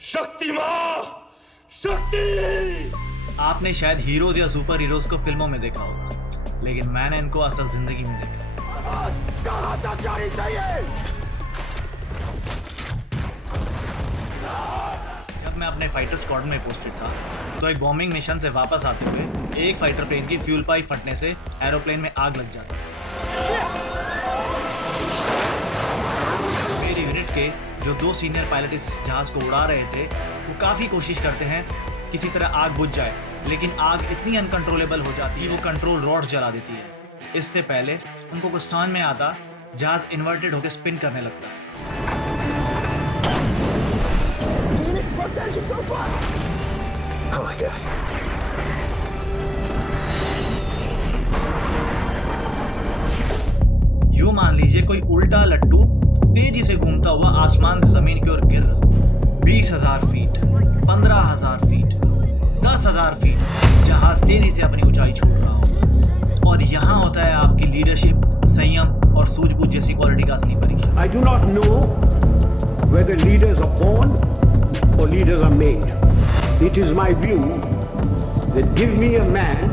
शक्तिमान, शक्ति। आपने शायद हीरोज या सुपर हीरोज को फिल्मों में देखा होगा, लेकिन मैंने इनको असल जिंदगी में देखा। कहां तक जानी चाहिए? जब मैं अपने फाइटर स्क्वाड में पोस्टेड था तो एक बॉम्बिंग मिशन से वापस आते हुए एक फाइटर प्लेन की फ्यूल पाइप फटने से एरोप्लेन में आग लग जाती। मेरी यूनिट के जो 2 सीनियर पायलट इस जहाज को उड़ा रहे थे वो काफ़ी कोशिश करते हैं किसी तरह आग बुझ जाए, लेकिन आग इतनी अनकंट्रोलेबल हो जाती है वो कंट्रोल रॉड जला देती है। इससे पहले उनको कुछ समझ में आता, जहाज इन्वर्टेड होकर स्पिन करने लगता। Oh my God. यूं मान लीजिए कोई उल्टा लट्टू तेजी से घूमता हुआ आसमान से जमीन की ओर गिर रहा। 20,000 फीट, 15,000 फीट, 10,000 फीट जहाज तेजी से अपनी ऊंचाई छोड़ रहा हो। और यहाँ होता है आपकी लीडरशिप, संयम और सूझबूझ जैसी क्वालिटी का असली परीक्षा। I do not know whether leaders are born or leaders are made. It is my view that give me a man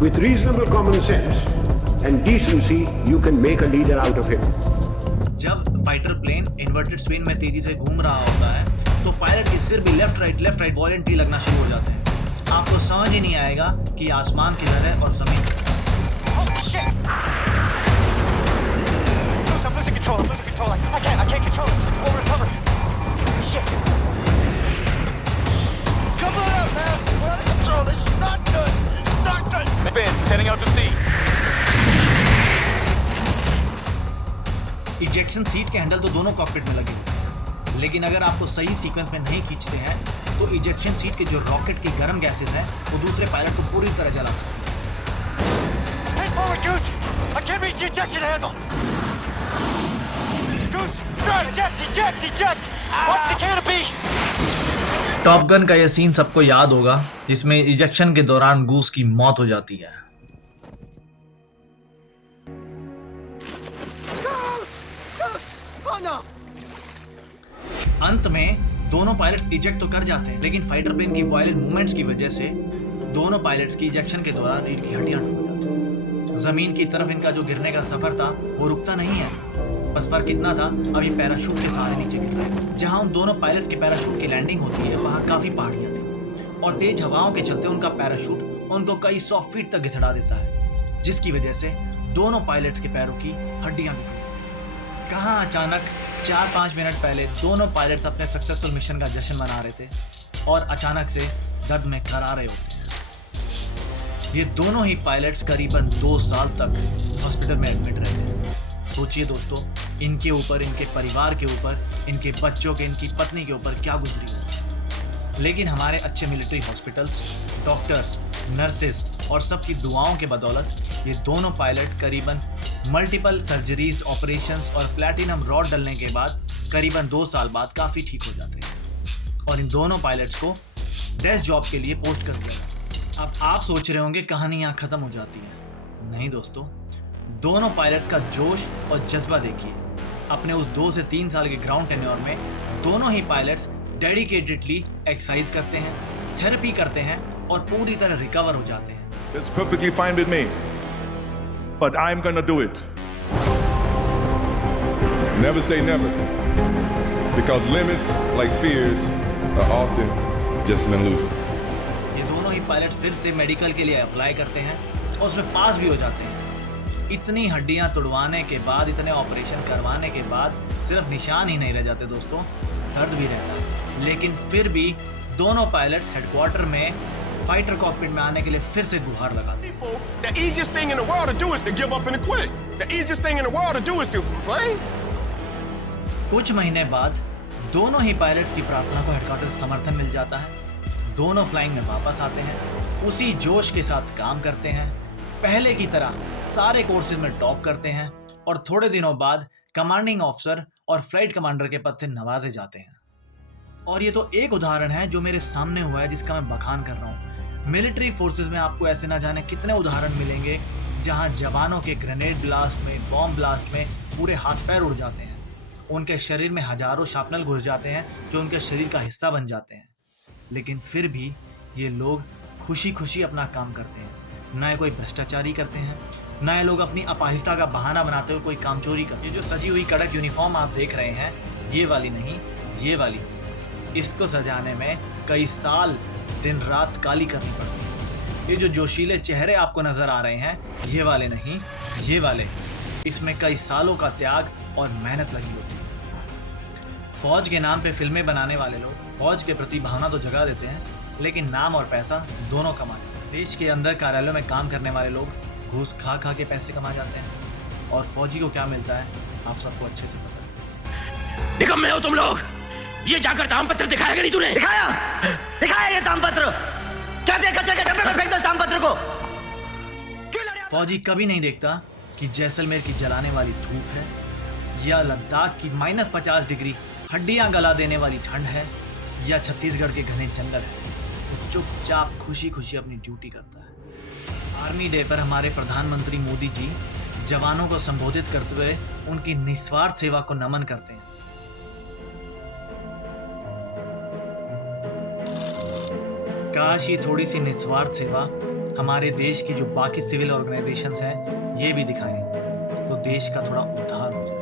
with reasonable common sense and decency, you can make a leader out of him. जब fighter plane inverted spin में तेजी से घूम रहा होता है तो pilot के सिर भी लेफ्ट राइट वॉलेंटली लगना शुरू हो जाते हैं। आपको समझ ही नहीं आएगा कि आसमान किधर है और जमीन किधर है। I can't control it. We'll recover. Shit. Come on up, man. We're out of control. This is not good. It's not good. Ben, heading out to sea. Ejection seat के हैंडल तो दोनों कॉकपिट में लगे हुए हैं, लेकिन अगर आपको सही सीक्वेंस में नहीं खींचते हैं तो इजेक्शन सीट के जो रॉकेट की गर्म गैसेस हैं वो दूसरे पायलट को पूरी तरह जला सकते हैं। Head forward, Goose. I can't reach the ejection handle. Goose, start. Eject. Watch the canopy. Top gun का यह सीन सबको याद होगा जिसमें इजेक्शन के दौरान गूस की मौत हो जाती है। अंत में दोनों पायलट्स इजेक्ट तो कर जाते हैं, लेकिन फाइटर प्लेन की वायलेंट मूवमेंट्स की वजह से दोनों पायलट्स की इजेक्शन के दौरान रीढ़ की हड्डियां टूट जाती हैं। जमीन की तरफ इनका जो गिरने का सफर था वो रुकता नहीं है, बस फर्क इतना था अब ये पैराशूट के सहारे नीचे गिर रहे हैं। जहां उन दोनों पायलट्स की पैराशूट की लैंडिंग होती है वहां काफी पहाड़ियां थी और तेज हवाओं के चलते उनका पैराशूट उनको कई 100 फीट तक घिसड़ा देता है, जिसकी वजह से दोनों पायलट्स के पैरों की हड्डियां भी टूट। कहाँ अचानक 4-5 मिनट पहले दोनों पायलट्स अपने सक्सेसफुल मिशन का जश्न मना रहे थे और अचानक से दर्द में करारे होते हैं। ये दोनों ही पायलट्स करीबन 2 साल तक हॉस्पिटल में एडमिट रहे थे। सोचिए दोस्तों, इनके ऊपर, इनके परिवार के ऊपर, इनके बच्चों के, इनकी पत्नी के ऊपर क्या गुजरी होगी। लेकिन हमारे अच्छे मिलिट्री हॉस्पिटल्स, डॉक्टर्स, नर्सेज और सबकी दुआओं के बदौलत ये दोनों पायलट करीबन मल्टीपल सर्जरीज, ऑपरेशंस और प्लैटिनम रॉड डलने के बाद करीबन 2 साल बाद काफ़ी ठीक हो जाते हैं और इन दोनों पायलट्स को डेस्क जॉब के लिए पोस्ट कर दिया गया। अब आप सोच रहे होंगे कहानी यहाँ ख़त्म हो जाती है। नहीं दोस्तों, दोनों पायलट्स का जोश और जज्बा देखिए। अपने उस 2 से 3 साल के ग्राउंड टेन्योर में दोनों ही पायलट्स डेडिकेटेडली एक्सरसाइज करते हैं, थेरेपी करते हैं और पूरी तरह रिकवर हो जाते हैं। It's perfectly fine with me, but I'm gonna do it. Never say never, because limits, like fears, are often just an illusion. ये दोनों ही पायलट फिर से मेडिकल के लिए अप्लाई करते हैं और उसमें पास भी हो जाते हैं। इतनी हड्डियां तुड़वाने के बाद, इतने ऑपरेशन करवाने के बाद सिर्फ निशान ही नहीं रह जाते दोस्तों, दर्द भी रहता है। लेकिन फिर भी दोनों पायलट्स हेडक्वार्टर में फाइटर कॉकपिट में आने के लिए फिर से गुहार लगाते हैं। The easiest thing in the world to do is to give up and to quit. The easiest thing in the world to do is to complain. कुछ महीने बाद दोनों ही पायलट्स की प्रार्थना को हेडक्वार्टर से समर्थन मिल जाता है। दोनों फ्लाइंग में वापस आते हैं, उसी जोश के साथ काम करते हैं, पहले की तरह सारे कोर्सेज में टॉप करते हैं और थोड़े दिनों बाद कमांडिंग ऑफिसर और फ्लाइट कमांडर के पद से नवाजे जाते हैं। और ये तो एक उदाहरण है जो मेरे सामने हुआ है, जिसका मैं बखान कर रहा हूँ। मिलिट्री फोर्सेज में आपको ऐसे ना जाने कितने उदाहरण मिलेंगे जहां जवानों के ग्रेनेड ब्लास्ट में, बॉम्ब ब्लास्ट में पूरे हाथ पैर उड़ जाते हैं उनके शरीर में हजारों शापनल घुस जाते हैं जो उनके शरीर का हिस्सा बन जाते हैं, लेकिन फिर भी ये लोग खुशी खुशी अपना काम करते हैं। ना ये कोई भ्रष्टाचारी करते हैं, ना ये लोग अपनी अपाहिजता का बहाना बनाते हुए कोई कामचोरी करते हैं। ये जो सजी हुई कड़क यूनिफॉर्म आप देख रहे हैं, ये वाली नहीं, ये वाली, इसको सजाने में कई साल दिन रात काली करनी पड़ती है। ये जो जोशीले चेहरे आपको नजर आ रहे हैं, ये वाले नहीं, ये वाले, इसमें कई सालों का त्याग और मेहनत लगी होती है। फौज के नाम पे फिल्में बनाने वाले लोग फौज के प्रति भावना तो जगा देते हैं, लेकिन नाम और पैसा दोनों कमाते हैं। देश के अंदर कार्यालयों में काम करने वाले लोग घूस खा खा के पैसे कमा जाते हैं, और फौजी को क्या मिलता है आप सबको अच्छे से पता है। निकम्मे हो तुम लोग। ये जाकर दामपत्र दिखाया कि नहीं तूने? दिखाया ये दामपत्र। क्या कचरे के डब्बे में फेंक दो इस दामपत्र को। फौजी कभी नहीं देखता कि जैसलमेर की जलाने वाली धूप है या लद्दाख की -50 डिग्री हड्डियां गला देने वाली ठंड है या छत्तीसगढ़ के घने जंगल है। वो चुपचाप खुशी खुशी अपनी ड्यूटी करता है। आर्मी डे पर हमारे प्रधानमंत्री मोदी जी जवानों को संबोधित करते हुए उनकी निस्वार्थ सेवा को नमन करते हैं। काश ये थोड़ी सी निस्वार्थ सेवा हमारे देश की जो बाकी सिविल ऑर्गेनाइजेशंस हैं ये भी दिखाएं, तो देश का थोड़ा उद्धार हो जाए।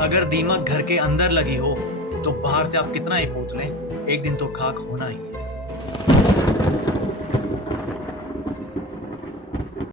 अगर दीमक घर के अंदर लगी हो तो बाहर से आप कितना ही पोत लें, एक दिन तो खाक होना ही है।